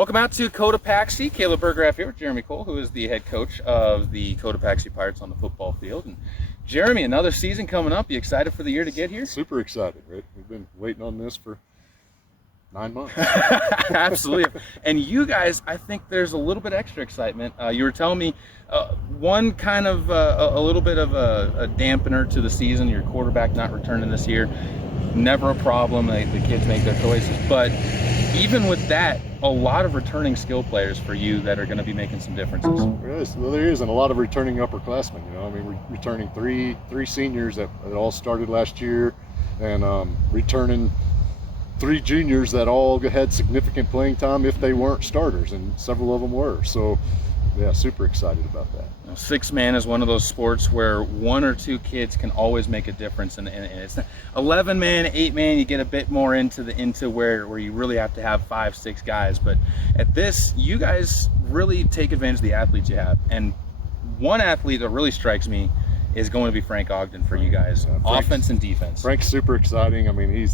Welcome out to Cotopaxi. Caleb Burgraff here with Jeremy Cole, who is the head coach of the Cotopaxi Pirates on the football field. And Jeremy, another season coming up. You excited for the year to get here? Super excited, right? We've been waiting on this for 9 months. Absolutely. And you guys, I think there's a little bit extra excitement. You were telling me one kind of a little bit of a dampener to the season, your quarterback not returning this year. Never a problem. The kids make their choices. But even with that, a lot of returning skill players for you that are going to be making some differences. Yes, well, there is, and a lot of returning upperclassmen. You know, I mean, we're returning three seniors that all started last year, and returning 3 juniors that all had significant playing time if they weren't starters, and several of them were. So, yeah, super excited about that. 6-man is one of those sports where 1 or 2 kids can always make a difference, and it's 11-man, 8-man. You get a bit more into where you really have to have 5, 6 guys. But at this, you guys really take advantage of the athletes you have. And one athlete that really strikes me is going to be Frank Ogden for you guys, offense and defense. Frank's super exciting. I mean,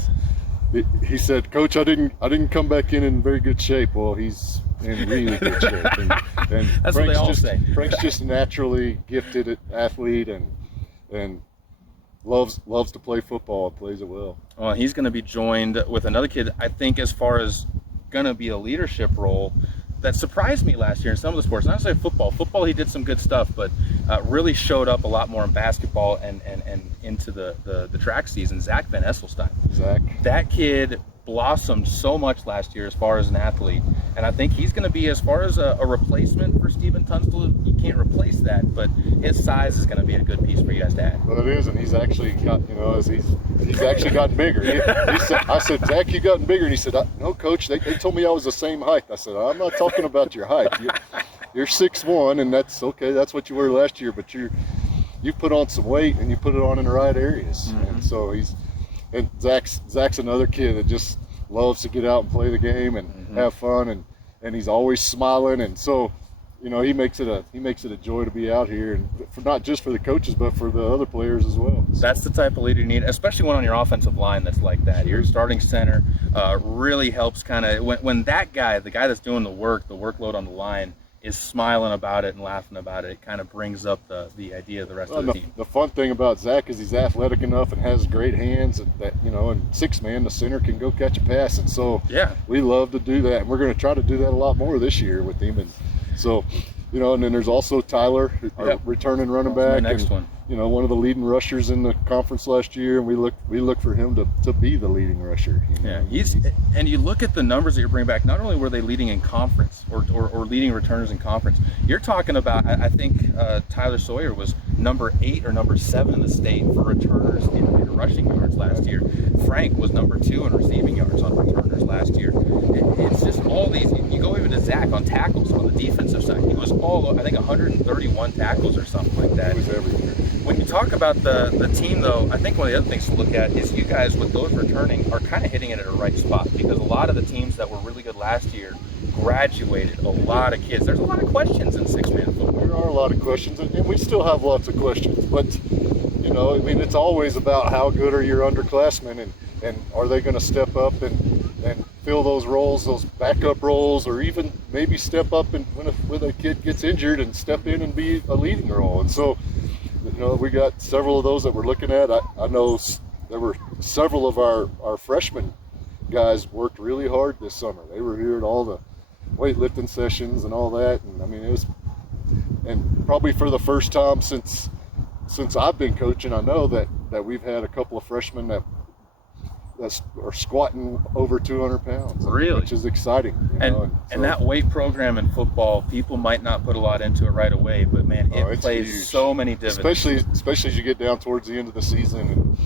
he said, "Coach, I didn't come back in very good shape." Well, he's in really good shape. And that's Frank's what they all say. Frank's just naturally gifted athlete and loves to play football and plays it well. Well, he's going to be joined with another kid, I think, as far as going to be a leadership role that surprised me last year in some of the sports. Not necessarily football. Football, he did some good stuff, but really showed up a lot more in basketball and into the track season. Zach Van Esselstein. Zach. That kid blossomed so much last year as far as an athlete, and I think he's going to be, as far as a replacement for Stephen Tunstall. You can't replace that, but his size is going to be a good piece for you guys to add. Well, it is, and he's actually got, he's actually gotten bigger. I said, "Zach, you gotten bigger," and he said, "No, Coach, they told me I was the same height." I said, "I'm not talking about your height. You're 6'1", and that's okay. That's what you were last year, but you put on some weight and you put it on in the right areas." Mm-hmm. And so Zach's another kid that just loves to get out and play the game and have fun, and he's always smiling, and so he makes it a joy to be out here, and not just for the coaches but for the other players as well. That's the type of leader you need, especially one on your offensive line that's like that. Your starting center really helps kind of when that guy, the guy that's doing the workload on the line, is smiling about it and laughing about it. It kind of brings up the idea of the rest of the team. The fun thing about Zach is he's athletic enough and has great hands, and that and 6-man, the center can go catch a pass, and so we love to do that, and we're going to try to do that a lot more this year with him. And so and then there's also Tyler, our returning running back, next one. One of the leading rushers in the conference last year, and we look for him to be the leading rusher. Yeah, and you look at the numbers that you're bringing back. Not only were they leading in conference or leading returners in conference, you're talking about. I think Tyler Sawyer was number 8 or number 7 in the state for returners in rushing yards last year. Frank was number 2 in receiving yards on returners last year. It's just all these. You go even to Zach on tackles on the defensive side. He was I think 131 tackles or something like that. He was everywhere. When you talk about the team, though, I think one of the other things to look at is you guys, with those returning, are kind of hitting it at a right spot, because a lot of the teams that were really good last year graduated a lot of kids. There's a lot of questions in 6-man football. There are a lot of questions, and we still have lots of questions. But, it's always about how good are your underclassmen, and are they going to step up and fill those roles, those backup roles, or even maybe step up and when a kid gets injured and step in and be a leading role. And so, we got several of those that we're looking at. I know there were several of our freshman guys worked really hard this summer. They were here at all the weightlifting sessions and all that, and I mean and probably for the first time since I've been coaching, I know that we've had a couple of freshmen that are squatting over 200 pounds. Really? Which is exciting. And that weight program in football, people might not put a lot into it right away, but man, it plays huge. So many dividends. Especially as you get down towards the end of the season,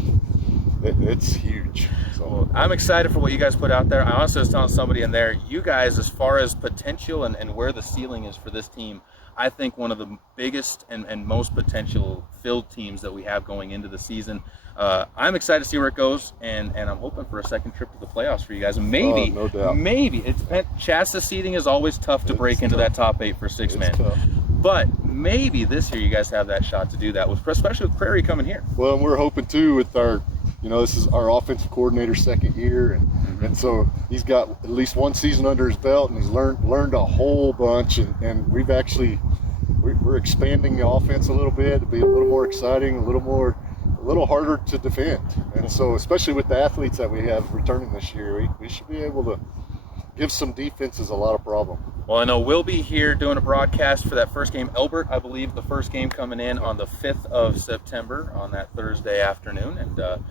and it's huge. So well, I'm excited for what you guys put out there. I also was telling somebody in there, you guys, as far as potential and where the ceiling is for this team, I think one of the biggest and most potential filled teams that we have going into the season. I'm excited to see where it goes, and I'm hoping for a second trip to the playoffs for you guys. And maybe, no doubt. Maybe Shasta seeding is always tough to break into that top 8 for 6-man. But maybe this year you guys have that shot to do that, especially with Prairie coming here. Well, and we're hoping too with our this is our offensive coordinator's second year, and so he's got at least one season under his belt, and he's learned a whole bunch, and we're expanding the offense a little bit to be a little more exciting, a little harder to defend. And so, especially with the athletes that we have returning this year, we should be able to give some defenses a lot of problem. Well, I know we'll be here doing a broadcast for that first game. Elbert, I believe the first game coming in on the 5th of September on that Thursday afternoon. And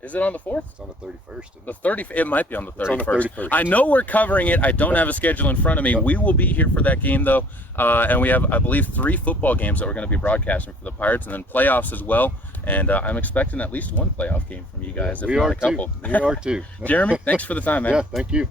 is it on the 4th? It's on the 31st. The 30th, it might be on the 31st. It's on the 31st. I know we're covering it. I don't have a schedule in front of me. We will be here for that game, though. And we have, I believe, 3 football games that we're going to be broadcasting for the Pirates, and then playoffs as well. And I'm expecting at least one playoff game from you guys, if we not are a couple. Too. We are too. Jeremy, thanks for the time, man. Yeah, thank you.